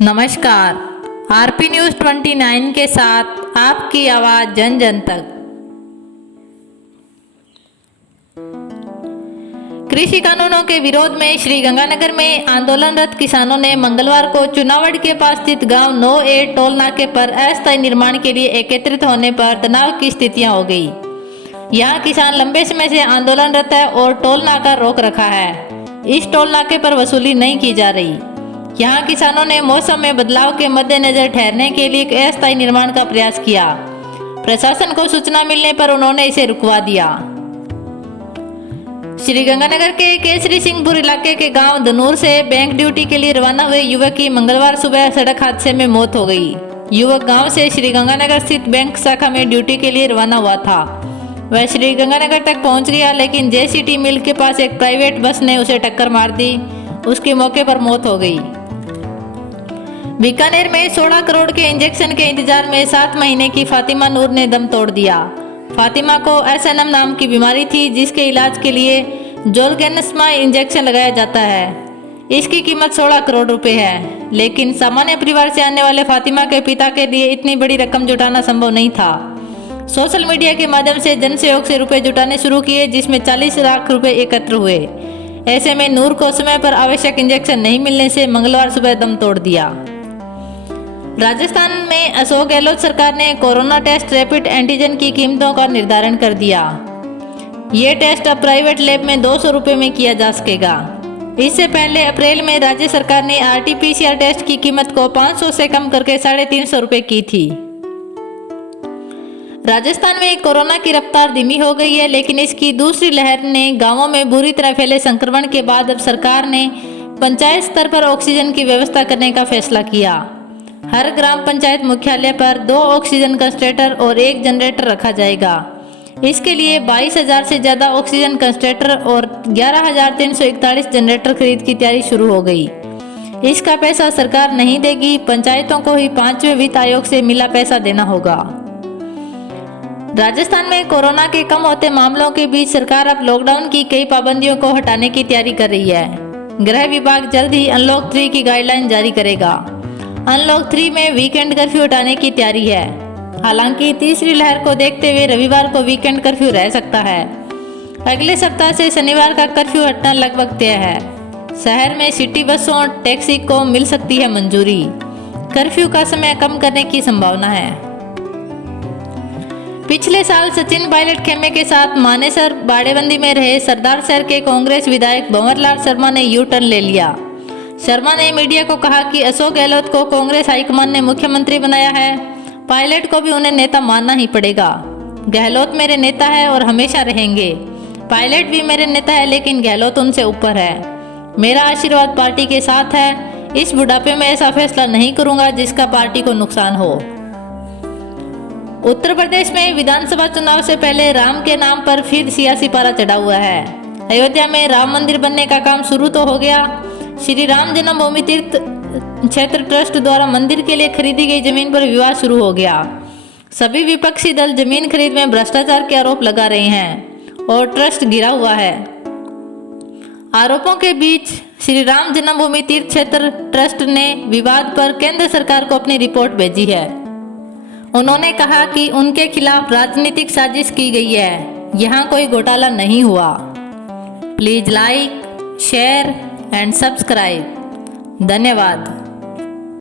नमस्कार, RP news 29 के साथ आपकी आवाज़ जन जन तक। कृषि कानूनों के विरोध में श्रीगंगानगर में आंदोलनरत किसानों ने मंगलवार को चुनावड़ के पास स्थित गांव 9A टोल नाके पर अस्थायी निर्माण के लिए एकत्रित होने पर तनाव की स्थितियां हो गई। यहां किसान लंबे समय से आंदोलनरत है और टोल नाका रोक रखा है। इस टोल नाके पर वसूली नहीं की जा रही। यहाँ किसानों ने मौसम में बदलाव के मद्देनजर ठहरने के लिए एक अस्थायी निर्माण का प्रयास किया। प्रशासन को सूचना मिलने पर उन्होंने इसे रुकवा दिया। श्रीगंगानगर के केसरी सिंहपुर इलाके के गांव धनूर से बैंक ड्यूटी के लिए रवाना हुए युवक की मंगलवार सुबह सड़क हादसे में मौत हो गई। युवक गांव से श्रीगंगानगर स्थित बैंक शाखा में ड्यूटी के लिए रवाना हुआ था। वह श्रीगंगानगर तक पहुंच गया, लेकिन JCT मिल के पास एक प्राइवेट बस ने उसे टक्कर मार दी। उसकी मौके पर मौत हो गई। बीकानेर में 16 करोड़ के इंजेक्शन के इंतजार में 7 महीने की फातिमा नूर ने दम तोड़ दिया। फातिमा को SNM नाम की बीमारी थी, जिसके इलाज के लिए जोलगेनस्मा इंजेक्शन लगाया जाता है। इसकी कीमत 16 करोड़ रुपए है, लेकिन सामान्य परिवार से आने वाले फातिमा के पिता के लिए इतनी बड़ी रकम जुटाना संभव नहीं था। सोशल मीडिया के माध्यम से जन सहयोग से रुपए जुटाने शुरू किए, जिसमें 40 लाख रुपए एकत्र हुए। ऐसे में नूर को समय पर आवश्यक इंजेक्शन नहीं मिलने से मंगलवार सुबह दम तोड़ दिया। राजस्थान में अशोक गहलोत सरकार ने कोरोना टेस्ट रैपिड एंटीजन की कीमतों का निर्धारण कर दिया। ये टेस्ट अब प्राइवेट लैब में 200 रुपये में किया जा सकेगा। इससे पहले अप्रैल में राज्य सरकार ने RT-PCR टेस्ट की कीमत को 500 से कम करके 350 रुपये की थी। राजस्थान में कोरोना की रफ्तार धीमी हो गई है, लेकिन इसकी दूसरी लहर ने गांवों में बुरी तरह फैले संक्रमण के बाद अब सरकार ने पंचायत स्तर पर ऑक्सीजन की व्यवस्था करने का फैसला किया। हर ग्राम पंचायत मुख्यालय पर 2 ऑक्सीजन कंसंट्रेटर और 1 जनरेटर रखा जाएगा। इसके लिए 22,000 से ज़्यादा ऑक्सीजन कंसंट्रेटर और 11,341 जनरेटर खरीद की तैयारी शुरू हो गई। इसका पैसा सरकार नहीं देगी, पंचायतों को ही 5वें वित्त आयोग से मिला पैसा देना होगा। राजस्थान में कोरोना के कम होते मामलों के बीच सरकार अब लॉकडाउन की कई पाबंदियों को हटाने की तैयारी कर रही है। गृह विभाग जल्द ही अनलॉक 3 की गाइडलाइन जारी करेगा। अनलॉक 3 में वीकेंड कर्फ्यू हटाने की तैयारी है। हालांकि तीसरी लहर को देखते हुए रविवार को वीकेंड कर्फ्यू रह सकता है। अगले सप्ताह से शनिवार का कर्फ्यू हटना लगभग तय है। शहर में सिटी बसों, टैक्सी को मिल सकती है मंजूरी। कर्फ्यू का समय कम करने की संभावना है। पिछले साल सचिन पायलट खेमे के साथ मानेसर बाड़ेबंदी में रहे सरदार शहर के कांग्रेस विधायक भंवरलाल शर्मा ने यू टर्न ले लिया। शर्मा ने मीडिया को कहा कि अशोक गहलोत को कांग्रेस हाईकमान ने मुख्यमंत्री बनाया है। पायलट को भी उन्हें नेता मानना ही पड़ेगा। गहलोत मेरे नेता है और हमेशा रहेंगे। पायलट भी मेरे नेता है, लेकिन गहलोत उनसे ऊपर है। मेरा आशीर्वाद पार्टी के साथ है। इस बुढ़ापे में ऐसा फैसला नहीं करूंगा जिसका पार्टी को नुकसान हो। उत्तर प्रदेश में विधानसभा चुनाव से पहले राम के नाम पर फिर सियासी पारा चढ़ा हुआ है। अयोध्या में राम मंदिर बनने का काम शुरू तो हो गया। श्री राम जन्मभूमि तीर्थ क्षेत्र ट्रस्ट द्वारा मंदिर के लिए खरीदी गई जमीन पर विवाद शुरू हो गया। सभी विपक्षी दल जमीन खरीद में भ्रष्टाचार के आरोप लगा रहे हैं और ट्रस्ट गिरा हुआ है। आरोपों के बीच श्री राम जन्मभूमि तीर्थ क्षेत्र ट्रस्ट ने विवाद पर केंद्र सरकार को अपनी रिपोर्ट भेजी है। उन्होंने कहा कि उनके खिलाफ राजनीतिक साजिश की गई है। यहाँ कोई घोटाला नहीं हुआ। Please like, share and subscribe. धन्यवाद।